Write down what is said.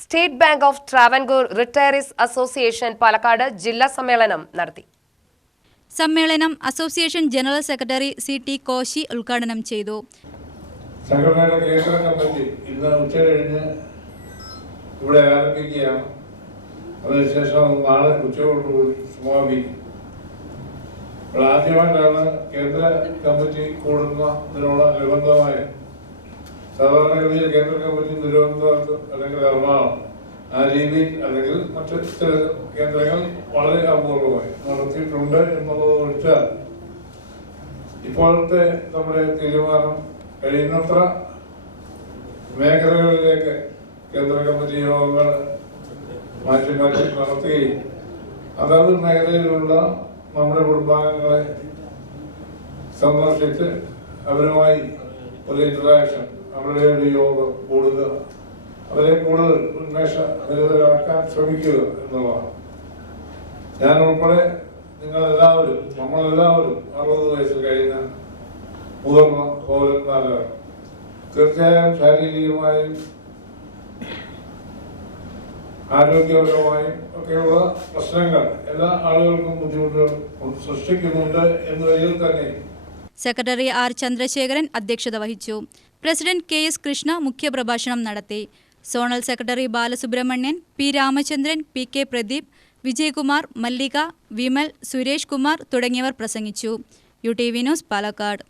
State bank of Travancore retirees association Palakkad ജില്ലാ സമ്മേളനം നടത്തി. സമ്മേളനം അസോസിയേഷൻ ജനറൽ സെക്രട്ടറി സി.ടി. കോശി ഉദ്ഘാടനം ചെയ്തു. സംഘടനയുടെ കേന്ദ്ര കമ്മിറ്റി ഇന്ന് ഉച്ചകഴിഞ്ഞ് ഇവിടെ ആരംഭിക്കുകയാണ്. അതിനുശേഷം നാളെ ഉച്ചയോടുകൂടി സമാപിക്കും. ആദ്യമായിട്ടാണ് കേന്ദ്ര കമ്മിറ്റി കൂടുന്നതിനുള്ള അനുബന്ധമായ സാധാരണഗതിയിൽ കേന്ദ്ര കമ്മിറ്റി തിരുവനന്തപുരത്ത് അല്ലെങ്കിൽ എറണാകുളം ആ രീതിയിൽ അല്ലെങ്കിൽ മറ്റ് ചില കേന്ദ്രങ്ങൾ വളരെ അപൂർവമായി നടത്തിയിട്ടുണ്ട് എന്നുള്ളത് ഒഴിച്ചാൽ ഇപ്പോഴത്തെ നമ്മുടെ തീരുമാനം കഴിയുന്നത്ര മേഖലകളിലേക്ക് കേന്ദ്ര കമ്മിറ്റി യോഗങ്ങൾ മാറ്റി നടത്തുകയും അതാത് മേഖലയിലുള്ള നമ്മുടെ കുടുംബാംഗങ്ങളെ സന്ദർശിച്ച് അവരുമായി ഒരു ഇന്ററാക്ഷൻ, അവരുടെ ഒരു യോഗം കൂടുക, അവരെ കൂടുതൽ ഉന്മേഷഭരിതരാക്കാൻ ശ്രമിക്കുക എന്നുള്ളതാണ്. ഞാൻ ഉൾപ്പെടെ നിങ്ങളെല്ലാവരും, നമ്മളെല്ലാവരും 60 വയസ്സിൽ കഴിയുന്ന മുതിർന്ന പൗരന്മാരാണ്. തീർച്ചയായും ശാരീരികമായും ആരോഗ്യപരമായും ഒക്കെയുള്ള പ്രശ്നങ്ങൾ എല്ലാ ആളുകൾക്കും ബുദ്ധിമുട്ടുകൾ സൃഷ്ടിക്കുന്നുണ്ട് എന്ന വരിയിൽ തന്നെ സെക്രട്ടറി ആർ ചന്ദ്രശേഖരൻ അധ്യക്ഷത വഹിച്ചു. President KS. കൃഷ്ണ മുഖ്യപ്രഭാഷണം നടത്തി. Zonal secretary Balasubramanian, P. Ramachandran, P. K. Pradeep, Vijayakumar, Mallika, Vimal, Suresh Kumar തുടങ്ങിയവർ പ്രസംഗിച്ചു. UTV news Palakkad.